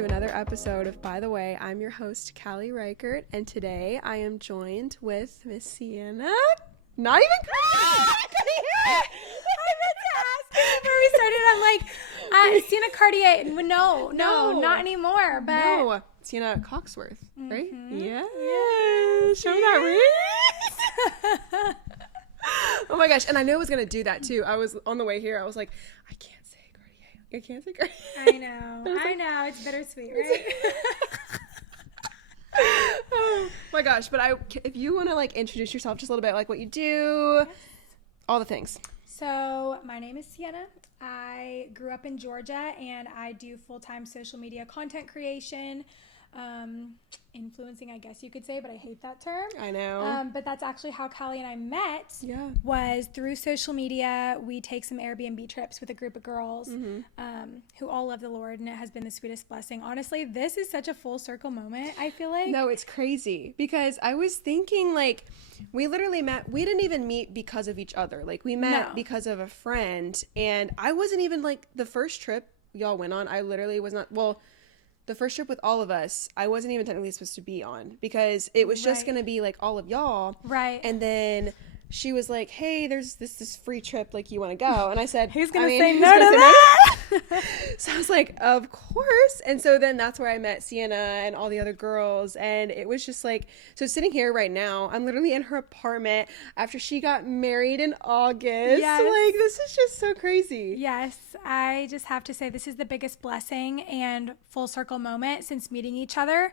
to another episode of By the Way. I'm your host, Callie Reichert, and today I am joined with Miss Sienna. Not even I couldn't hear it. I meant to ask before we started. I'm like, Sienna Cartier. No, not anymore. But no, Sienna Coxworth, right? Yeah. Show Cheers. that ring. Oh my gosh, and I knew I was gonna do that too. I was on the way here. I was like, I can't say Cartier. I can't say Cartier. I know. It's bittersweet, right? Oh my gosh, but if you want to like introduce yourself just a little bit, like what you do, all the things. So my name is Sienna. I grew up in Georgia, and I do full-time social media content creation, influencing, I guess you could say, but I hate that term. I know. But that's actually how Callie and I met. Yeah. Was through social media. We take some Airbnb trips with a group of girls who all love the Lord, and it has been the sweetest blessing. Honestly, this is such a full circle moment, I feel like. No, it's crazy because I was thinking like we literally met. We didn't even meet because of each other. Like we met because of a friend, and I wasn't even like the first trip y'all went on. I literally was not, well, the first trip with all of us, I wasn't even technically supposed to be on because it was just going to be like all of y'all. Right. And then she was like, hey, there's this free trip, like, you want to go? And I said, Who's going to say no to that? So I was like, of course. And so then that's where I met Sienna and all the other girls. And it was just like, so sitting here right now, I'm literally in her apartment after she got married in August. Yes. Like, this is just so crazy. Yes, I just have to say this is the biggest blessing and full circle moment since meeting each other.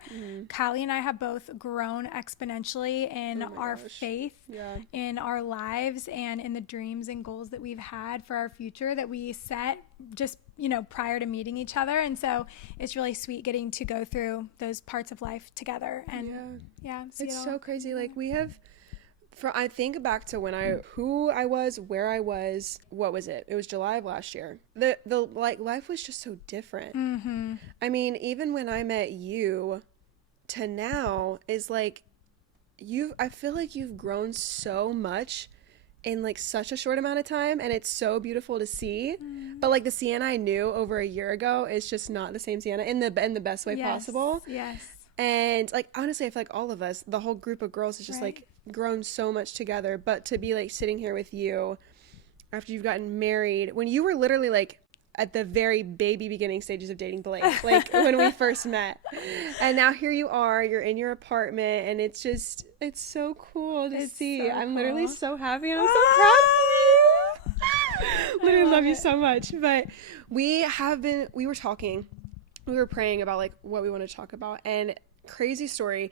Callie and I have both grown exponentially in our faith, in our lives, and in the dreams and goals that we've had for our future that we set just, prior to meeting each other. And so it's really sweet getting to go through those parts of life together. And it's so crazy. Like I think back to who I was, where I was, what was it? It was July of last year. The life was just so different. I mean, even when I met you to now is like, I feel like you've grown so much in like such a short amount of time, and it's so beautiful to see. But like the Sienna I knew over a year ago is just not the same Sienna in the best way possible. Yes. And like honestly, I feel like all of us, the whole group of girls, is just like grown so much together. But to be like sitting here with you after you've gotten married, when you were literally like at the very baby beginning stages of dating Blake, like when we first met, and now here you are, you're in your apartment, and it's so cool to see. I'm literally so happy, and I'm so proud of you. Literally love you so much. But we were talking, we were praying about like what we want to talk about, and crazy story,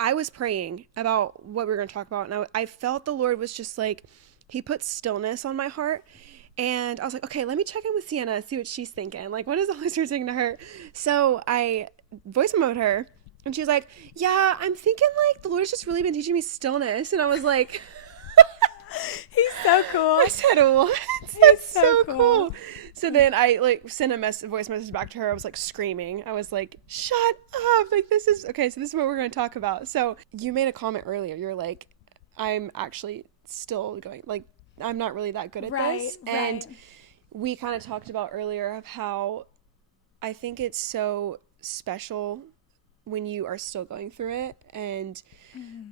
I was praying about what we were going to talk about, and I felt the Lord was just like, he put stillness on my heart. And I was like, okay, let me check in with Sienna, see what she's thinking. Like, what is the Holy Spirit saying to her? So I voice remote her, and she was like, yeah, I'm thinking like the Lord's just really been teaching me stillness. And I was like, he's so cool. I said, what? That's so cool. So then I like sent a voice message back to her. I was like screaming. I was like, shut up. Like, this is what we're going to talk about. So you made a comment earlier. You're like, I'm actually still going, like, I'm not really that good at this. And we kind of talked about earlier of how I think it's so special when you are still going through it, and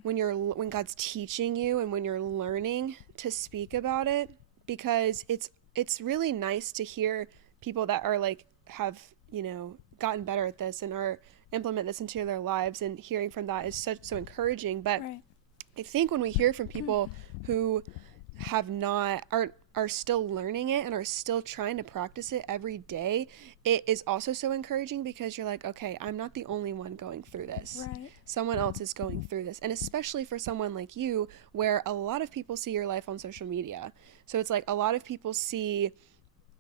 when God's teaching you and when you're learning to speak about it, because it's really nice to hear people that are like have gotten better at this and are implement this into their lives, and hearing from that is so encouraging. But I think when we hear from people who have not are still learning it and are still trying to practice it every day, it is also so encouraging, because you're like, okay, I'm not the only one going through this. Someone else is going through this. And especially for someone like you, where a lot of people see your life on social media. So it's like a lot of people see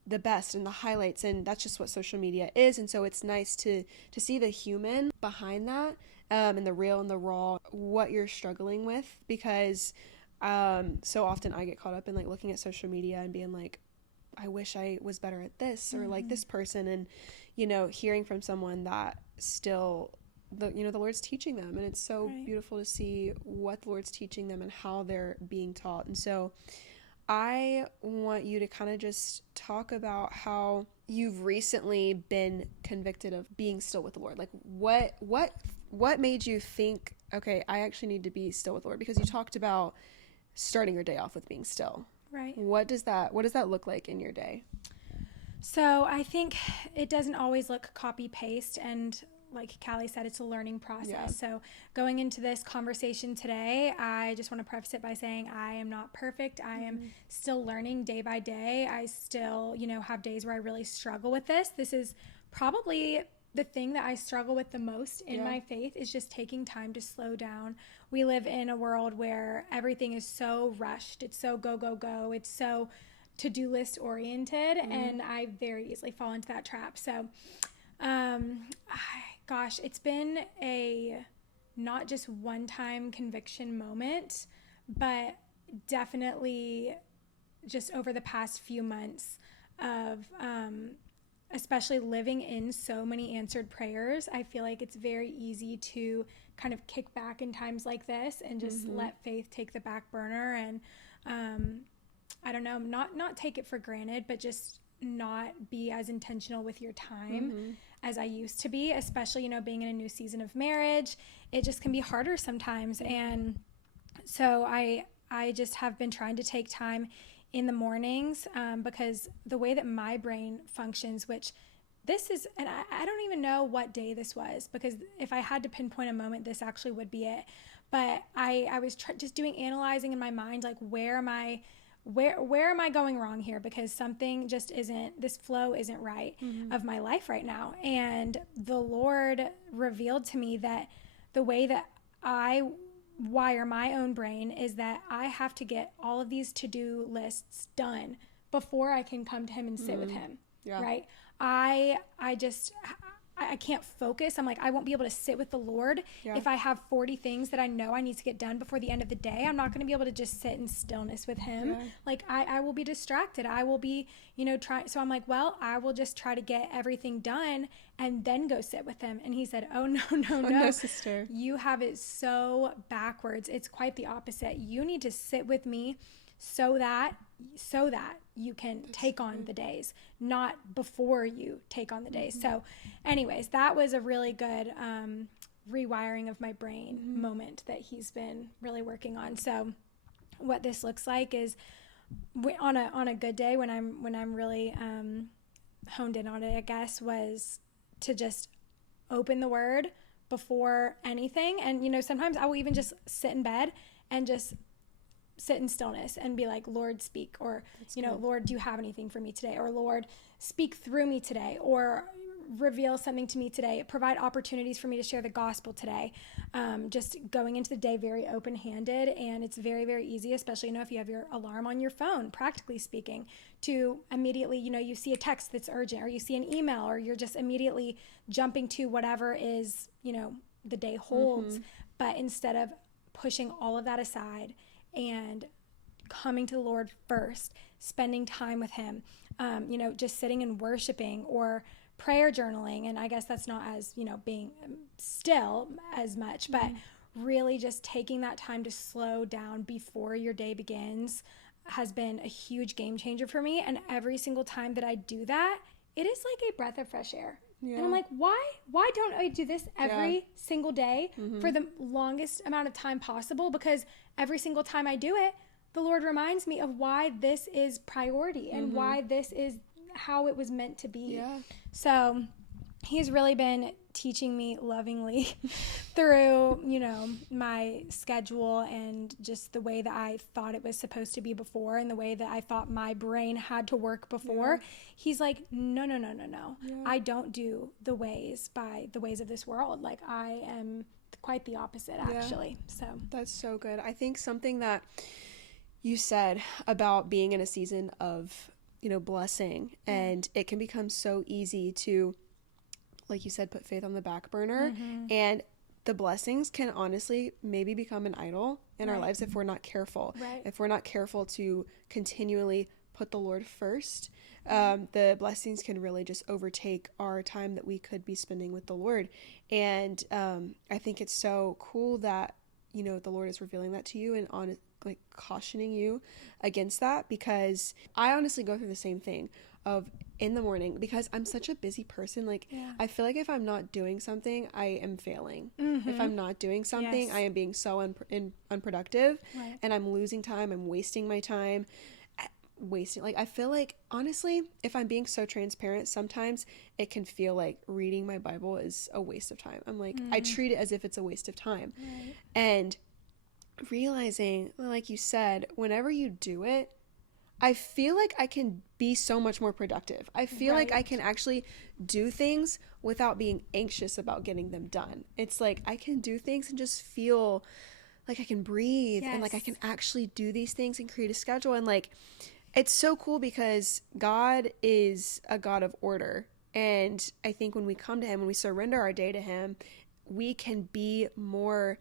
the best and the highlights, and that's just what social media is. And so it's nice to see the human behind that, and the real and the raw, what you're struggling with, because so often I get caught up in like looking at social media and being like, I wish I was better at this, or like this person, and hearing from someone that still the Lord's teaching them, and it's so beautiful to see what the Lord's teaching them and how they're being taught. And so I want you to kind of just talk about how you've recently been convicted of being still with the Lord. Like what made you think, okay, I actually need to be still with the Lord? Because you talked about starting your day off with being still. Right. What does that look like in your day? So I think it doesn't always look copy paste, and like Callie said, it's a learning process. Yeah. So going into this conversation today, I just want to preface it by saying I am not perfect. I am still learning day by day. I still, have days where I really struggle with this. This is probably the thing that I struggle with the most in my faith, is just taking time to slow down. We live in a world where everything is so rushed. It's so go, go, go. It's so to-do list oriented, and I very easily fall into that trap. So gosh, it's been a not just one-time conviction moment, but definitely just over the past few months of especially living in so many answered prayers. I feel like it's very easy to kind of kick back in times like this and just let faith take the back burner, and I don't know, not take it for granted, but just not be as intentional with your time as I used to be, especially, being in a new season of marriage. It just can be harder sometimes. And so I just have been trying to take time in the mornings, because the way that my brain functions, which this is, and I don't even know what day this was, because if I had to pinpoint a moment, this actually would be it. But I was just doing analyzing in my mind, like, where am I going wrong here? Because something just this flow isn't right of my life right now. And the Lord revealed to me that the way that I wire my own brain is that I have to get all of these to-do lists done before I can come to him and sit with him. Yeah. Right? I can't focus. I'm like, I won't be able to sit with the Lord if I have 40 things that I know I need to get done before the end of the day. I'm not going to be able to just sit in stillness with him. Yeah. Like, I will be distracted. I will be, trying. So I'm like, well, I will just try to get everything done and then go sit with him. And he said, oh, no, sister. You have it so backwards. It's quite the opposite. You need to sit with me so that you can take on the days, not before you take on the days. So anyways, that was a really good rewiring of my brain moment that he's been really working on. So what this looks like is on a good day, when I'm really honed in on it, I guess, was to just open the word before anything. And sometimes I will even just sit in bed and just sit in stillness and be like, Lord, speak, or Lord, do you have anything for me today? Or Lord, speak through me today, or reveal something to me today, provide opportunities for me to share the gospel today. Just going into the day very open-handed. And it's very, very easy, especially if you have your alarm on your phone, practically speaking, to immediately, you see a text that's urgent, or you see an email, or you're just immediately jumping to whatever is the day holds. But instead of pushing all of that aside and coming to the Lord first, spending time with him, just sitting and worshiping, or prayer journaling. And I guess that's not as, being still as much, but really just taking that time to slow down before your day begins has been a huge game changer for me. And every single time that I do that, it is like a breath of fresh air. Yeah. And I'm like, why don't I do this every single day for the longest amount of time possible? Because every single time I do it, the Lord reminds me of why this is priority and why this is how it was meant to be. Yeah. So he's really been teaching me lovingly through, my schedule and just the way that I thought it was supposed to be before, and the way that I thought my brain had to work before. Yeah. He's like, no. Yeah. I don't do the ways by the ways of this world. Like, I am quite the opposite, actually. So that's so good. I think something that you said about being in a season of, blessing, and it can become so easy to, like you said, put faith on the back burner, and the blessings can honestly maybe become an idol in our lives if we're not careful. Right. If we're not careful to continually put the Lord first, the blessings can really just overtake our time that we could be spending with the Lord. And I think it's so cool that you know, the Lord is revealing that to you and on like cautioning you against that, because I honestly go through the same thing of in the morning, because I'm such a busy person. Like, I feel like if I'm not doing something, I am failing. If I'm not doing something, I am being so unproductive, and I'm losing time. I'm wasting my time. Like, I feel like, honestly, if I'm being so transparent, sometimes it can feel like reading my Bible is a waste of time. I'm like, I treat it as if it's a waste of time. And realizing, like you said, whenever you do it, I feel like I can be so much more productive. I feel like I can actually do things without being anxious about getting them done. It's like I can do things and just feel like I can breathe, and like I can actually do these things and create a schedule. And like, it's so cool because God is a God of order. And I think when we come to him, when we surrender our day to him, we can be more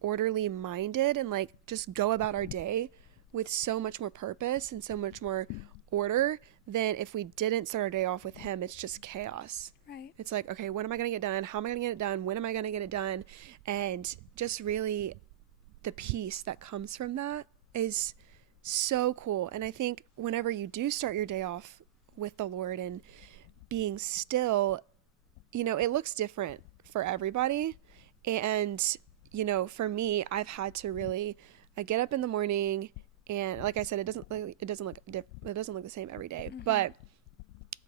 orderly minded and like just go about our day with so much more purpose and so much more order than if we didn't start our day off with him. It's just chaos. It's like, okay, when am I going to get done? How am I going to get it done? When am I going to get it done? And just really the peace that comes from that is so cool. And I think whenever you do start your day off with the Lord and being still, you know, it looks different for everybody. And, you know, for me, I've had to really, I get up in the morning, and like I said, it doesn't look the same every day, but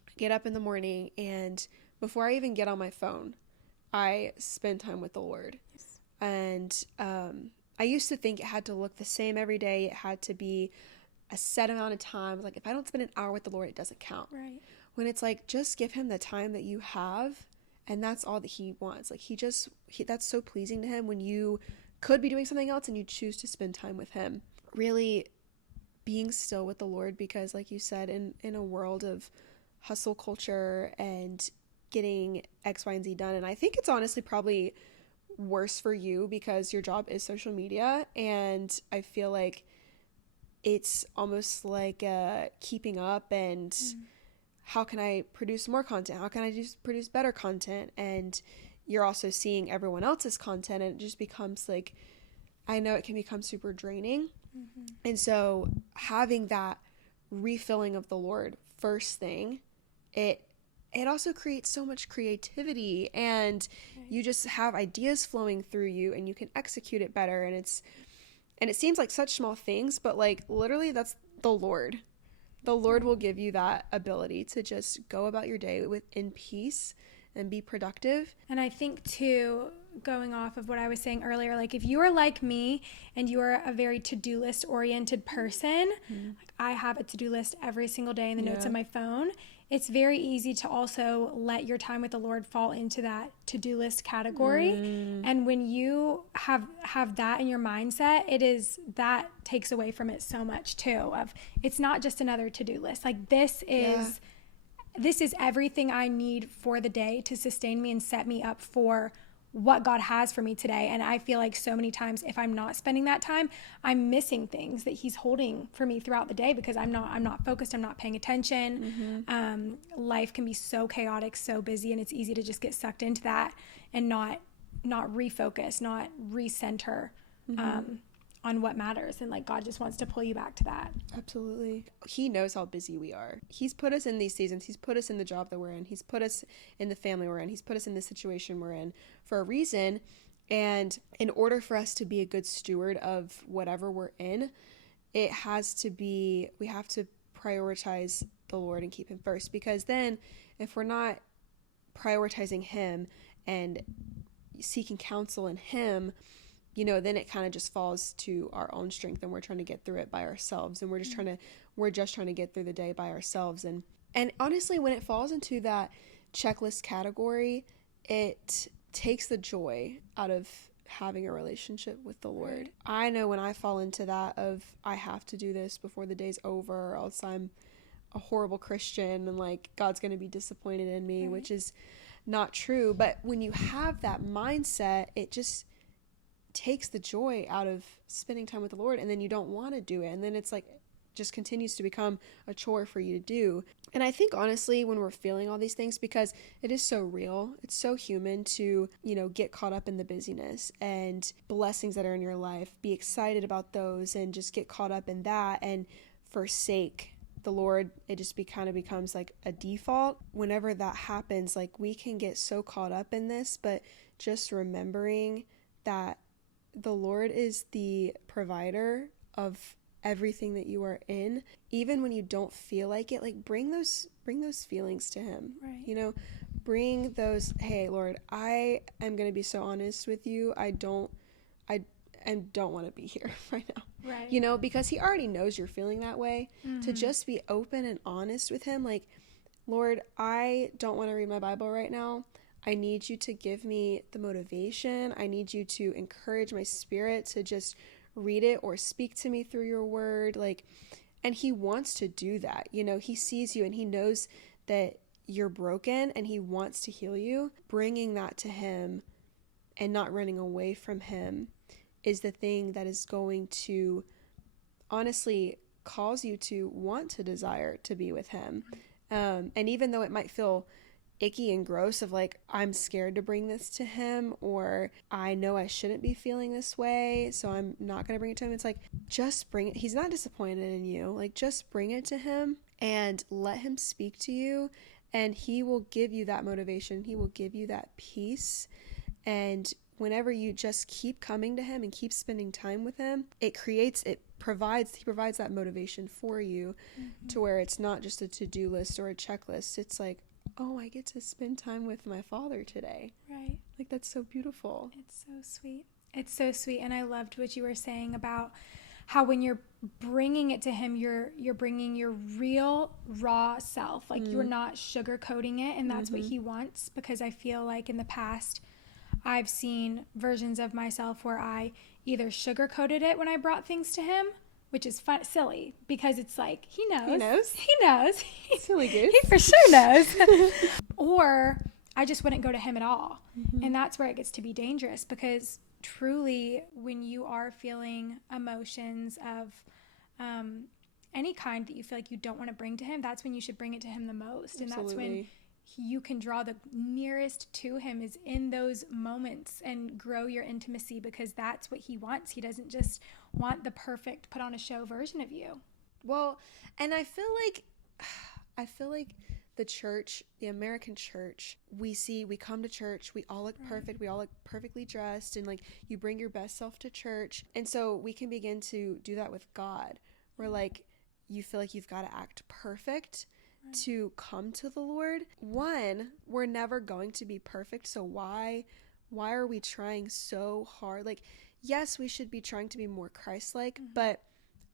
I get up in the morning, and before I even get on my phone, I spend time with the Lord. And I used to think it had to look the same every day. It had to be a set amount of time. Like, if I don't spend an hour with the Lord, it doesn't count. When it's like, just give him the time that you have, and that's all that he wants. Like, that's so pleasing to him when you could be doing something else and you choose to spend time with him. Really being still with the Lord, because like you said, in a world of hustle culture and getting X, Y, and Z done, and I think it's honestly probably worse for you because your job is social media, and I feel like it's almost like keeping up and how can I produce more content? How can I just produce better content? And you're also seeing everyone else's content, and it just becomes like, I know it can become super draining. And so having that refilling of the Lord first thing, it also creates so much creativity, and you just have ideas flowing through you, and you can execute it better. And it seems like such small things, but like literally that's the Lord. The Lord will give you that ability to just go about your day in peace and be productive. And I think too, going off of what I was saying earlier, like if you are like me and you are a very to-do list oriented person, like I have a to-do list every single day in the notes on my phone. It's very easy to also let your time with the Lord fall into that to-do list category. And when you have that in your mindset, that takes away from it so much too. It's not just another to-do list. Like this is everything I need for the day to sustain me and set me up for what God has for me today. And I feel like so many times if I'm not spending that time, I'm missing things that he's holding for me throughout the day because I'm not focused, I'm not paying attention. Life can be so chaotic, so busy, and it's easy to just get sucked into that and not refocus, not recenter on what matters. And like God just wants to pull you back to that. Absolutely. He knows how busy we are. He's put us in these seasons. He's put us in the job that we're in. He's put us in the family we're in. He's put us in the situation we're in for a reason. And in order for us to be a good steward of whatever we're in, we have to prioritize the Lord and keep him first. Because then if we're not prioritizing him and seeking counsel in him, you know, then it kind of just falls to our own strength, and we're trying to get through it by ourselves, and we're just trying to get through the day by ourselves. And honestly, when it falls into that checklist category, it takes the joy out of having a relationship with the Lord. I know when I fall into that of I have to do this before the day's over, or else I'm a horrible Christian and like God's going to be disappointed in me, which is not true. But when you have that mindset, it just takes the joy out of spending time with the Lord, and then you don't want to do it, and then it's like just continues to become a chore for you to do. And I think honestly, when we're feeling all these things, because it is so real, it's so human to, get caught up in the busyness and blessings that are in your life, be excited about those and just get caught up in that and forsake the Lord. It just kind of becomes like a default. Whenever that happens, like we can get so caught up in this, but just remembering that the Lord is the provider of everything that you are in, even when you don't feel like it, like bring those feelings to him, right? Bring those, hey Lord, I am going to be so honest with you. I don't want to be here right now. Right. Because he already knows you're feeling that way. Mm-hmm. To just be open and honest with him, like, Lord, I don't want to read my Bible right now. I need you to give me the motivation. I need you to encourage my spirit to just read it or speak to me through your word. Like, and he wants to do that. He sees you and he knows that you're broken and he wants to heal you. Bringing that to him and not running away from him is the thing that is going to honestly cause you to want to desire to be with him. And even though it might feel icky and gross of like, I'm scared to bring this to him, or I know I shouldn't be feeling this way, so I'm not going to bring it to him. It's like, just bring it. He's not disappointed in you. Like, just bring it to him and let him speak to you, and he will give you that motivation. He will give you that peace. And whenever you just keep coming to him and keep spending time with him, he provides that motivation for you. Mm-hmm. To where it's not just a to-do list or a checklist. It's like, oh, I get to spend time with my Father today. Right. Like, that's so beautiful. It's so sweet. It's so sweet. And I loved what you were saying about how when you're bringing it to him, you're bringing your real raw self. Like, you're not sugarcoating it. And that's what he wants, because I feel like in the past, I've seen versions of myself where I either sugarcoated it when I brought things to him, which is silly, because it's like, he knows. Silly goose. He for sure knows. Or I just wouldn't go to him at all. Mm-hmm. And that's where it gets to be dangerous, because truly, when you are feeling emotions of any kind that you feel like you don't want to bring to him, that's when you should bring it to him the most. Absolutely. And that's when you can draw the nearest to him, is in those moments, and grow your intimacy, because that's what he wants. He doesn't just want the perfect put on a show version of you. Well, and I feel like the church, the American church, we come to church, we all look perfect, we all look perfectly dressed, and like, you bring your best self to church. And so we can begin to do that with God, where like, you feel like you've got to act perfect to come to the Lord. One, we're never going to be perfect, so why are we trying so hard? Like, yes, we should be trying to be more Christ-like, but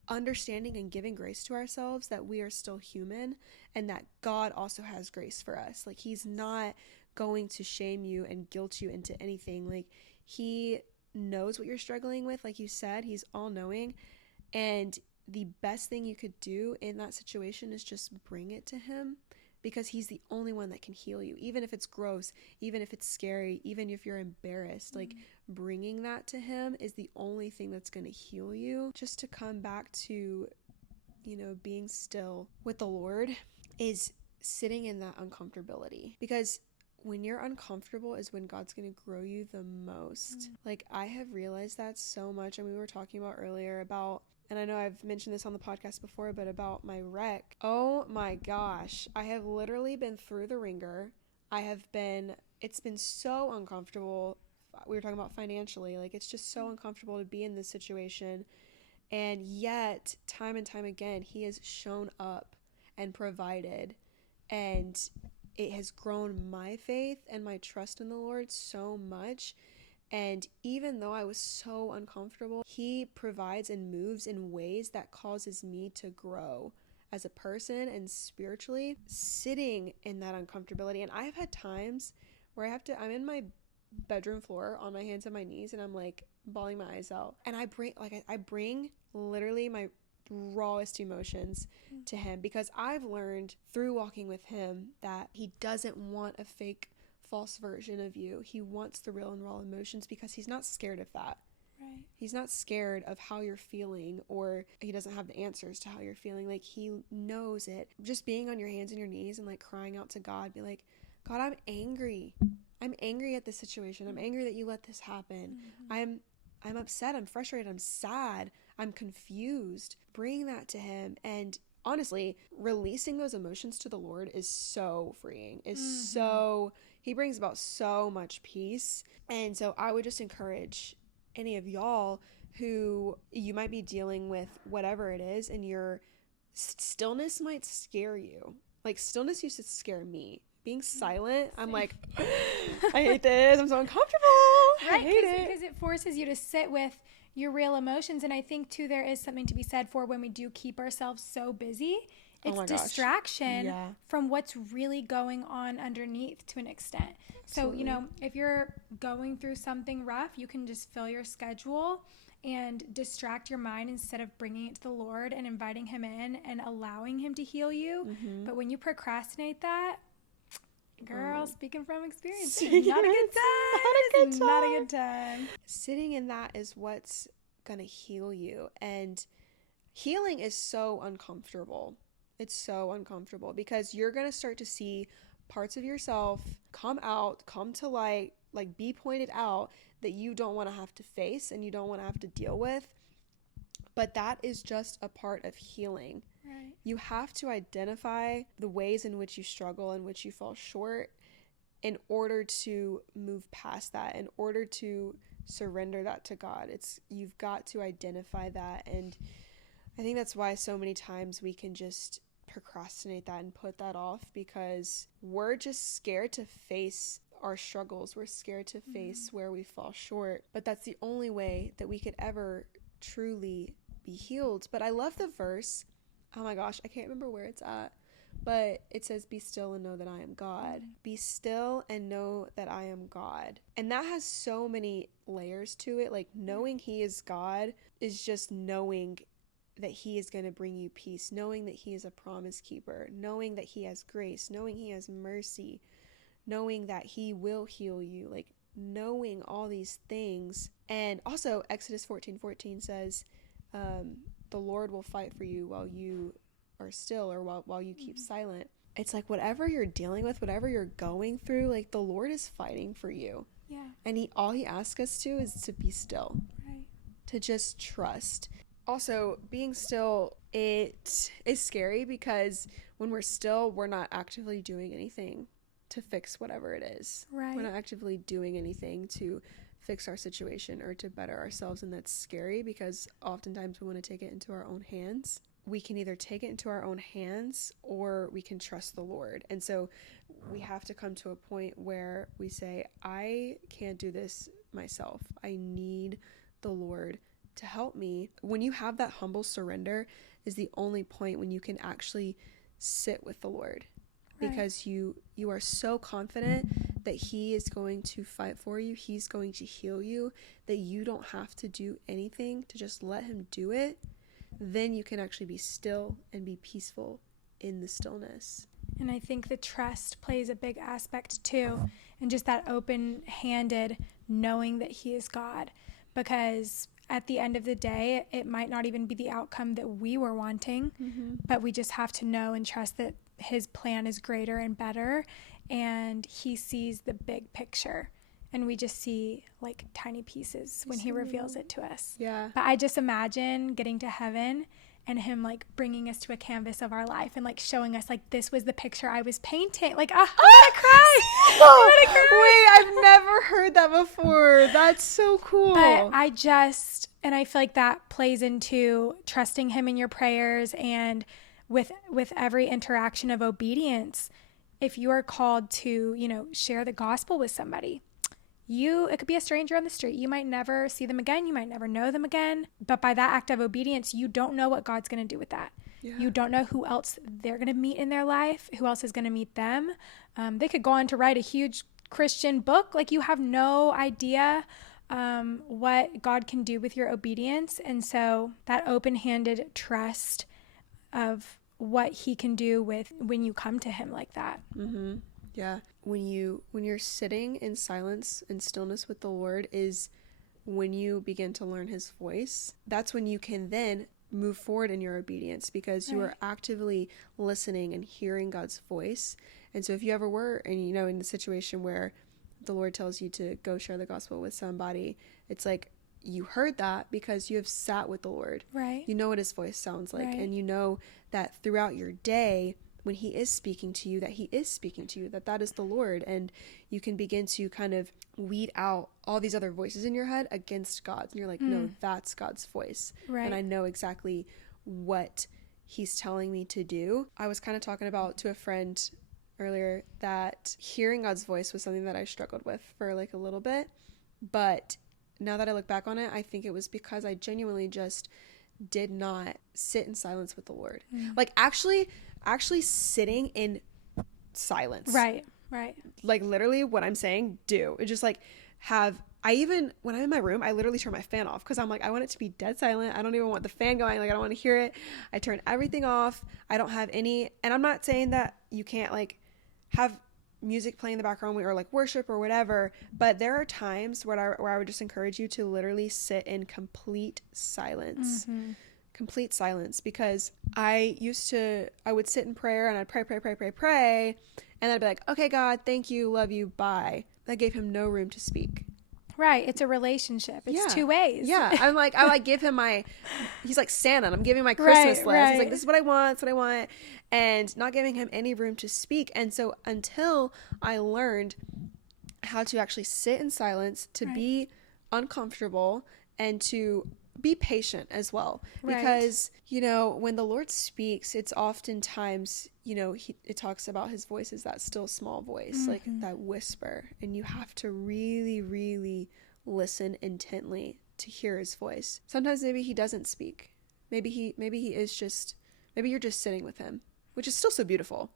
understanding and giving grace to ourselves that we are still human, and that God also has grace for us. Like, he's not going to shame you and guilt you into anything. Like, he knows what you're struggling with. Like you said, he's all-knowing, and the best thing you could do in that situation is just bring it to him, because he's the only one that can heal you. Even if it's gross, even if it's scary, even if you're embarrassed, like, bringing that to him is the only thing that's going to heal you. Just to come back to, being still with the Lord is sitting in that uncomfortability, because when you're uncomfortable is when God's going to grow you the most. Like, I have realized that so much. And we were talking about earlier about, and I know I've mentioned this on the podcast before, but about my wreck. Oh my gosh. I have literally been through the ringer. It's been so uncomfortable. We were talking about financially. Like, it's just so uncomfortable to be in this situation. And yet, time and time again, he has shown up and provided. And it has grown my faith and my trust in the Lord so much. And even though I was so uncomfortable, he provides and moves in ways that causes me to grow as a person and spiritually, sitting in that uncomfortability. And I've had times where I'm in my bedroom floor on my hands and my knees, and I'm like bawling my eyes out. And I bring literally my rawest emotions to him, because I've learned through walking with him that he doesn't want a fake, false version of you. He wants the real and raw emotions, because he's not scared of that. Right. Right. He's not scared of how you're feeling, or he doesn't have the answers to how you're feeling. Like, he knows it. Just being on your hands and your knees and like crying out to God, be like, God, I'm angry. I'm angry at this situation. I'm angry that you let this happen. I'm upset. I'm frustrated. I'm sad. I'm confused. Bring that to him. And honestly, releasing those emotions to the Lord is so freeing. He brings about so much peace. And so I would just encourage any of y'all who you might be dealing with whatever it is, and your stillness might scare you. Like, stillness used to scare me. Being silent, I'm like, I hate this. I'm so uncomfortable. Right, I hate it. Because it forces you to sit with your real emotions. And I think, too, there is something to be said for when we do keep ourselves so busy. It's distraction from what's really going on underneath to an extent. Absolutely. So, if you're going through something rough, you can just fill your schedule and distract your mind instead of bringing it to the Lord and inviting him in and allowing him to heal you. But when you procrastinate that, girl, speaking from experience, not a good time. Not a good time. Sitting in that is what's going to heal you. And healing is so uncomfortable. It's so uncomfortable because you're going to start to see parts of yourself come out, come to light, like be pointed out that you don't want to have to face and you don't want to have to deal with. But that is just a part of healing. Right. You have to identify the ways in which you struggle, in which you fall short, in order to move past that, in order to surrender that to God. You've got to identify that. And I think that's why so many times we can just procrastinate that and put that off, because we're just scared to face our struggles. We're scared to face where we fall short. But that's the only way that we could ever truly be healed. But I love the verse. Oh my gosh, I can't remember where it's at, but it says, be still and know that I am God. Be still and know that I am God. And that has so many layers to it. Like, knowing he is God is just knowing that he is going to bring you peace, knowing that he is a promise keeper, knowing that he has grace, knowing he has mercy, knowing that he will heal you, like knowing all these things. And also Exodus 14:14 says, the Lord will fight for you while you are still, or while you keep silent. It's like, whatever you're dealing with, whatever you're going through, like, the Lord is fighting for you. Yeah. And all he asks us to is to be still. Right. To just trust. Also, being still, it is scary because when we're still, we're not actively doing anything to fix whatever it is. Right. We're not actively doing anything to fix our situation or to better ourselves, and that's scary because oftentimes we want to take it into our own hands. We can either take it into our own hands or we can trust the Lord. And so we have to come to a point where we say, I can't do this myself. I need the Lord to help me. When you have that humble surrender is the only point when you can actually sit with the Lord. Right. Because you are so confident that he is going to fight for you. He's going to heal you, that you don't have to do anything, to just let him do it. Then you can actually be still and be peaceful in the stillness. And I think the trust plays a big aspect too, and just that open-handed knowing that he is God. Because at the end of the day, it might not even be the outcome that we were wanting, but we just have to know and trust that his plan is greater and better, and he sees the big picture. And we just see like tiny pieces when he reveals it to us. Yeah. But I just imagine getting to heaven and him like bringing us to a canvas of our life and like showing us like, this was the picture I was painting. Like, I'm gonna cry. I'm gonna cry. Wait, I've never heard that before. That's so cool. But and I feel like that plays into trusting him in your prayers, and with every interaction of obedience. If you are called to, share the gospel with somebody, it could be a stranger on the street. You might never see them again. You might never know them again. But by that act of obedience, you don't know what God's going to do with that. Yeah. You don't know who else they're going to meet in their life, who else is going to meet them. They could go on to write a huge Christian book. Like, you have no idea what God can do with your obedience. And so that open-handed trust of what he can do when you come to him like that. Mm-hmm. Yeah. When you're sitting in silence and stillness with the Lord is when you begin to learn his voice, that's when you can then move forward in your obedience, because you are actively listening and hearing God's voice. And so if you ever were, and you know, in the situation where the Lord tells you to go share the gospel with somebody, it's like you heard that because you have sat with the Lord. Right. You know what his voice sounds like. Right. And you know that throughout your day, when he is speaking to you, that he is speaking to you, that is the Lord. And you can begin to kind of weed out all these other voices in your head against God's. And you're like, no, that's God's voice. Right. And I know exactly what he's telling me to do. I was kind of talking about to a friend earlier that hearing God's voice was something that I struggled with for like a little bit. But now that I look back on it, I think it was because I genuinely just did not sit in silence with the Lord. Like actually sitting in silence. Right. Like literally what I'm saying, it just like when I'm in my room, I literally turn my fan off because I'm like, I want it to be dead silent. I don't even want the fan going. Like I don't want to hear it. I turn everything off. I don't have any, and I'm not saying that you can't like have music playing in the background or like worship or whatever, but there are times where I would just encourage you to literally sit in complete silence. Complete silence, because I would sit in prayer and I'd pray, and I'd be like, okay, God, thank you, love you, bye. I gave him no room to speak. Right. It's a relationship. It's two ways. Yeah. I like give him he's like Santa, and I'm giving my Christmas list. Right. He's like, this is what I want. That's what I want. And not giving him any room to speak. And so until I learned how to actually sit in silence, to be uncomfortable, and to be patient as well. Because, you know, when the Lord speaks, it's oftentimes, you know, it talks about his voice as that still small voice, like that whisper. And you have to really, really listen intently to hear his voice. Sometimes maybe he doesn't speak. Maybe you're just sitting with him, which is still so beautiful.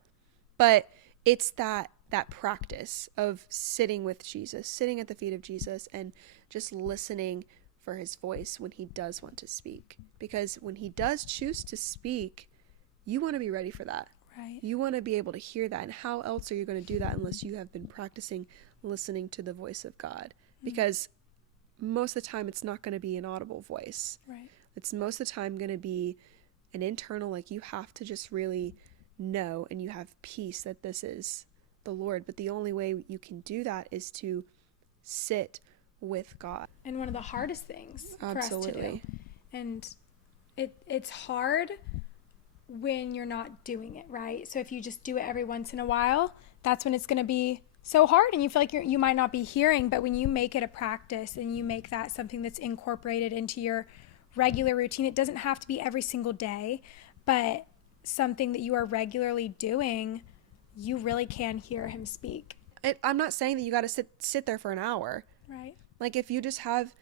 But it's that practice of sitting with Jesus, sitting at the feet of Jesus, and just listening for his voice when he does want to speak. Because when he does choose to speak, you want to be ready for that. Right. You want to be able to hear that. And how else are you going to do that unless you have been practicing listening to the voice of God? Because most of the time it's not going to be an audible voice. Right. It's most of the time going to be an internal, like you have to just really know and you have peace that this is the Lord. But the only way you can do that is to sit with God. And one of the hardest things Absolutely. for us to do. And it's hard when you're not doing it, right? So if you just do it every once in a while, that's when it's going to be so hard and you feel like you might not be hearing. But when you make it a practice and you make that something that's incorporated into your regular routine, it doesn't have to be every single day, but something that you are regularly doing, you really can hear him speak. I'm not saying that you got to sit there for an hour. Right. Like if you just have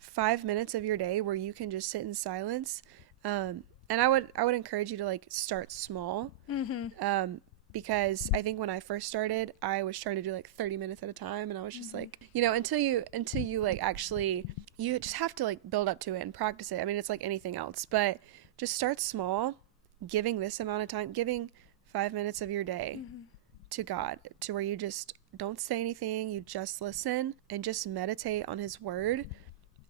5 minutes of your day where you can just sit in silence, and I would encourage you to like start small, because I think when I first started, I was trying to do like 30 minutes at a time, and I was just like, you know, until you like actually, you just have to like build up to it and practice it. I mean, it's like anything else, but just start small, giving this amount of time, giving 5 minutes of your day to God, to where you just don't say anything, you just listen and just meditate on his word,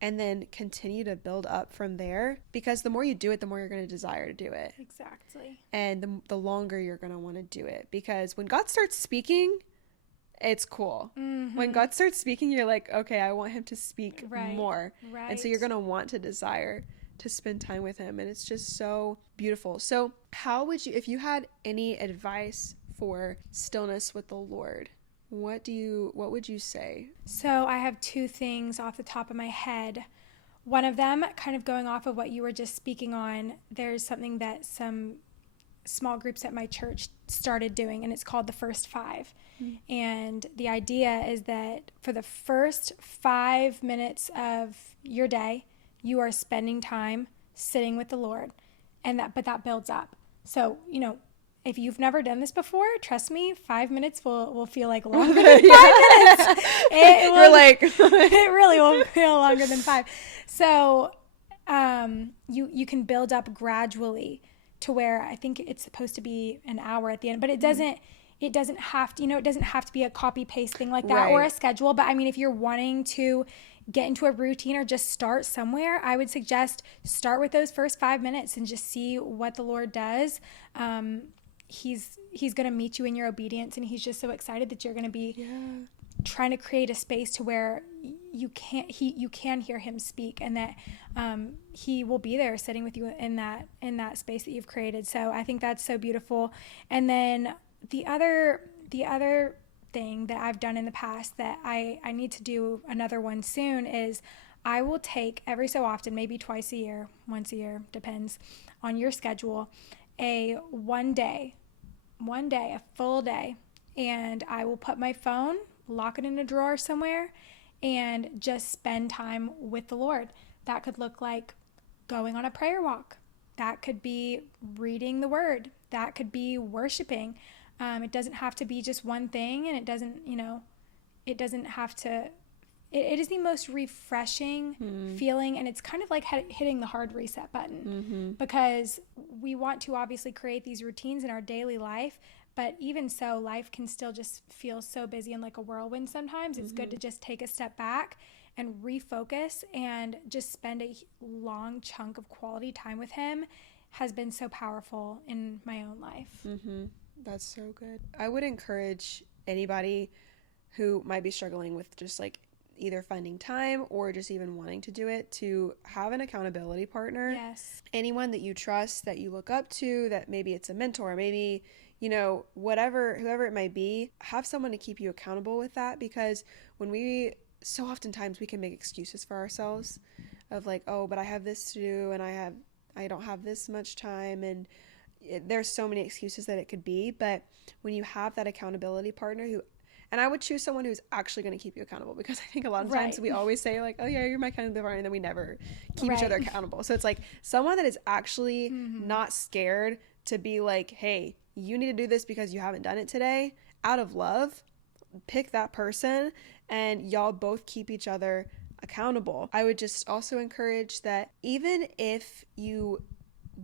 and then continue to build up from there, because the more you do it, the more you're going to desire to do it. Exactly. And the longer you're going to want to do it, because when God starts speaking, it's cool. When God starts speaking, you're like, okay, I want him to speak more. Right. And so you're going to want to desire to spend time with him, and it's just so beautiful. So how would you, if you had any advice for stillness with the Lord, what would you say? So I have two things off the top of my head. One of them, kind of going off of what you were just speaking on, there's something that some small groups at my church started doing, and it's called the First Five. And the idea is that for the first 5 minutes of your day, you are spending time sitting with the Lord, but that builds up. So, you know, if you've never done this before, trust me, 5 minutes will feel like longer than 5 minutes. It really will feel longer than 5. So you can build up gradually to where I think it's supposed to be an hour at the end, but it doesn't have to, it doesn't have to be a copy paste thing like that or a schedule. But I mean, if you're wanting to get into a routine or just start somewhere, I would suggest start with those first 5 minutes and just see what the Lord does. He's going to meet you in your obedience, and he's just so excited that you're going to be trying to create a space to where you can hear him speak, and that he will be there sitting with you in that space that you've created. So I think that's so beautiful. And then the other thing that I've done in the past that I need to do another one soon is I will take every so often, maybe twice a year, once a year, depends on your schedule, a full day, and I will put my phone, lock it in a drawer somewhere, and just spend time with the Lord. That could look like going on a prayer walk. That could be reading the word. That could be worshiping. It doesn't have to be just one thing, and it doesn't have to, it is the most refreshing feeling, and it's kind of like hitting the hard reset button, because we want to obviously create these routines in our daily life, but even so, life can still just feel so busy and like a whirlwind sometimes. It's good to just take a step back and refocus and just spend a long chunk of quality time with him. Has been so powerful in my own life. That's so good. I would encourage anybody who might be struggling with just like either finding time or just even wanting to do it to have an accountability partner. Yes. Anyone that you trust, that you look up to, that maybe it's a mentor, maybe, whoever it might be, have someone to keep you accountable with that, because so oftentimes we can make excuses for ourselves of like, oh, but I have this to do and I don't have this much time, and there's so many excuses that it could be. But when you have that accountability partner and I would choose someone who's actually going to keep you accountable, because I think a lot of times we always say like, oh yeah, you're my accountability partner, and then we never keep each other accountable. So it's like someone that is actually not scared to be like, hey, you need to do this because you haven't done it today, out of love. Pick that person and y'all both keep each other accountable. I would just also encourage that even if you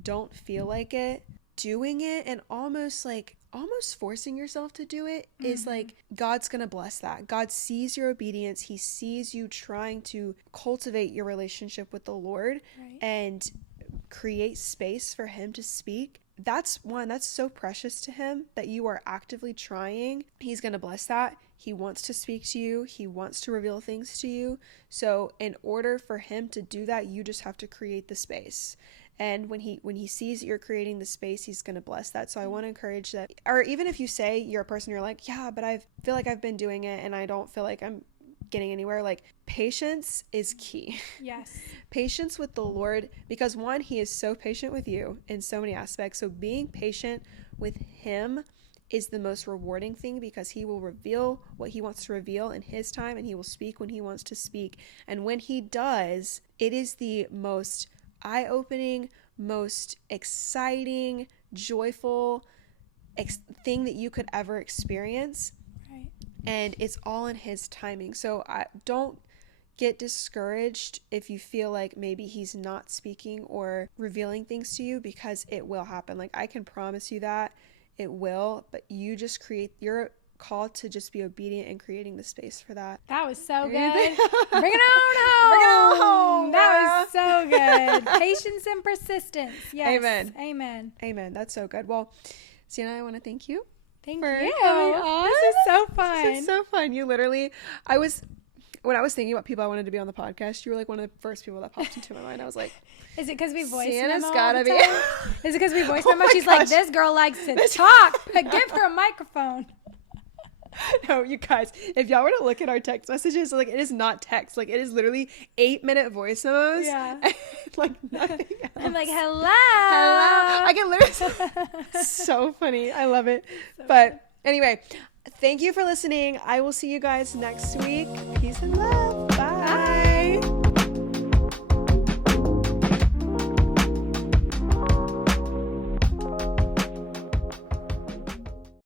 don't feel like it, doing it and almost forcing yourself to do it is like, God's gonna bless that. God sees your obedience. He sees you trying to cultivate your relationship with the Lord and create space for him to speak. That's so precious to him, that you are actively trying. He's gonna bless that. He wants to speak to you. He wants to reveal things to you. So in order for him to do that, you just have to create the space. And when he sees that you're creating the space, he's going to bless that. So I want to encourage that. Or even if you say you're a person, you're like, yeah, but I feel like I've been doing it and I don't feel like I'm getting anywhere. Like, patience is key. Yes. Patience with the Lord, because one, he is so patient with you in so many aspects. So being patient with him is the most rewarding thing, because he will reveal what he wants to reveal in his time, and he will speak when he wants to speak. And when he does, it is the most eye-opening, most exciting, joyful thing that you could ever experience. Right. And it's all in his timing. So don't get discouraged if you feel like maybe he's not speaking or revealing things to you, because it will happen. Like, I can promise you that it will, but you just you're called to just be obedient and creating the space for that. That was so good. Bring it on home. That was so good. Patience and persistence. Yes. Amen. That's so good. Well, Sienna, I want to thank you. Thank for you. coming on. This is so fun. This is so fun. You literally, when I was thinking about people I wanted to be on the podcast, you were like one of the first people that popped into my mind. I was like, is it because we voice Sienna's memo? Gotta be. Is it because we voice memo? She's gosh. like, this girl likes to talk. Give her a microphone. No, you guys, if y'all were to look at our text messages, like, it is not text. Like, it is literally 8-minute voice memos. Yeah. Like, nothing else. I'm like, hello. I can literally. So funny. I love it. But anyway, thank you for listening. I will see you guys next week. Peace and love.